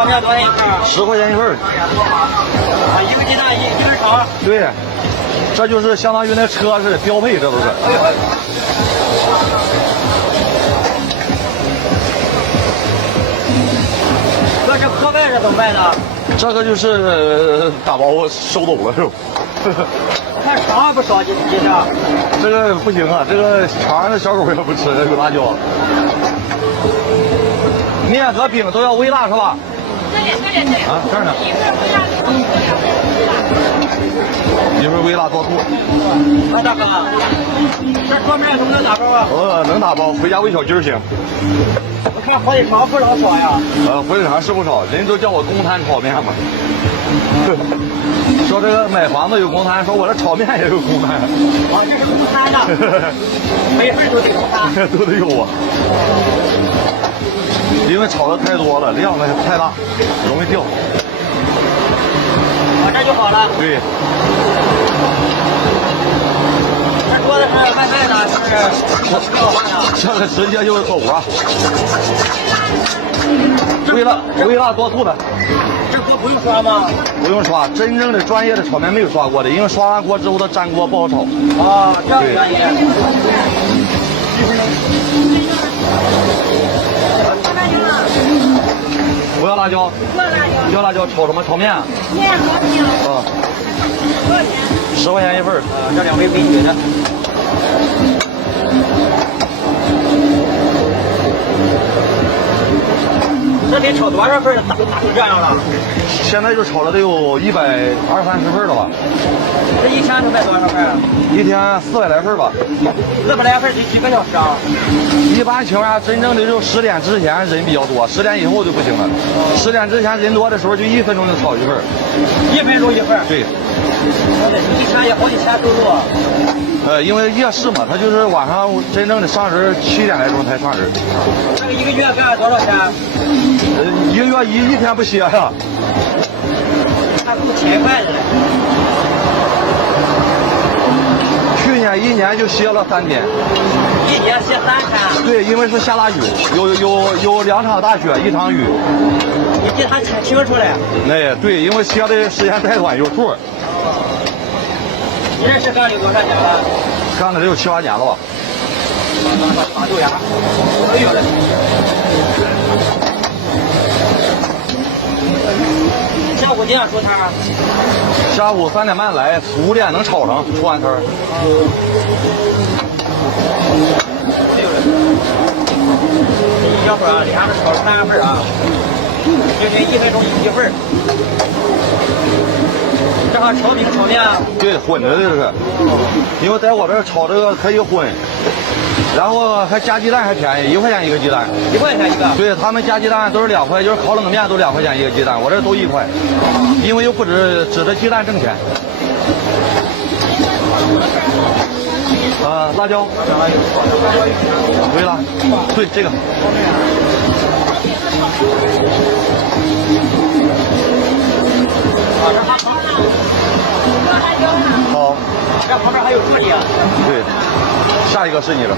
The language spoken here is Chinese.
炒面多少一份？10块钱一份。啊，一个鸡蛋一根炒。对，这就是相当于那车似的标配，这都是。这是盒饭是怎么卖的？这个就是打包收走了是吧？看少还不少，鸡蛋。这个不行啊，这个长安的小狗也不吃，有辣椒。面和饼都要微辣是吧？对。啊，这儿呢。一份微辣多兔。哎，大哥，这桌面能不能打包啊？能打包，回家喂小鸡儿行。我看火腿肠不少少呀。火腿肠是不少，人都叫我公摊炒面嘛。说这个买房子有公摊，说我这炒面也有公摊。啊，这是公摊的，每份都得公摊。都得有啊。因为炒的太多了，量太大，容易掉。我这就好了。对。这桌子是外卖的，是要饭的。这个直接就是走啊。微辣多醋的。这锅不用刷吗？不用刷，真正的专业的炒面没有刷锅的，因为刷完锅之后它粘锅不好炒。啊，这样专业。不要辣椒。要辣椒炒什么？炒面。面和饼。啊。多少钱？10块钱一份。这2位美女的。这得炒多少份打成这样了？现在就炒了得有120、30份了吧？这一天能卖多少份啊？一天400来份吧。400来份得几个小时啊？一般情况下，真正的就10点之前人比较多，10点以后就不行了。10点之前人多的时候，就1分钟就炒一份。1分钟一份。对。一天也好几千收入。因为夜市嘛，它就是晚上真正的上人7点来钟才上人。这个一个月干多少钱？一个月一天不歇呀。还够勤快的。去年1年就歇了3天。1年歇3天？对，因为是下大雨，有2场大雪，1场雨。你给他清楚了。哎，对，因为歇的时间太短，有数。你这是干了有多少年了？干了得有7、8年了吧。8、9年。哎呦！下午几点出摊？下午3点半来，5点能炒上，出完摊儿。一小会儿啊，连着炒3份啊，这1分钟1份。这还炒饼炒面？对，混着的这是，因为在我这儿炒这个可以混，然后还加鸡蛋还便宜，1块钱一个鸡蛋。1块钱一个？对他们加鸡蛋都是2块，就是烤冷面都2块钱一个鸡蛋，我这都1块，因为又不指着鸡蛋挣钱。辣椒，微辣，对这个。好，这旁边还有车呢。对，下一个是你的。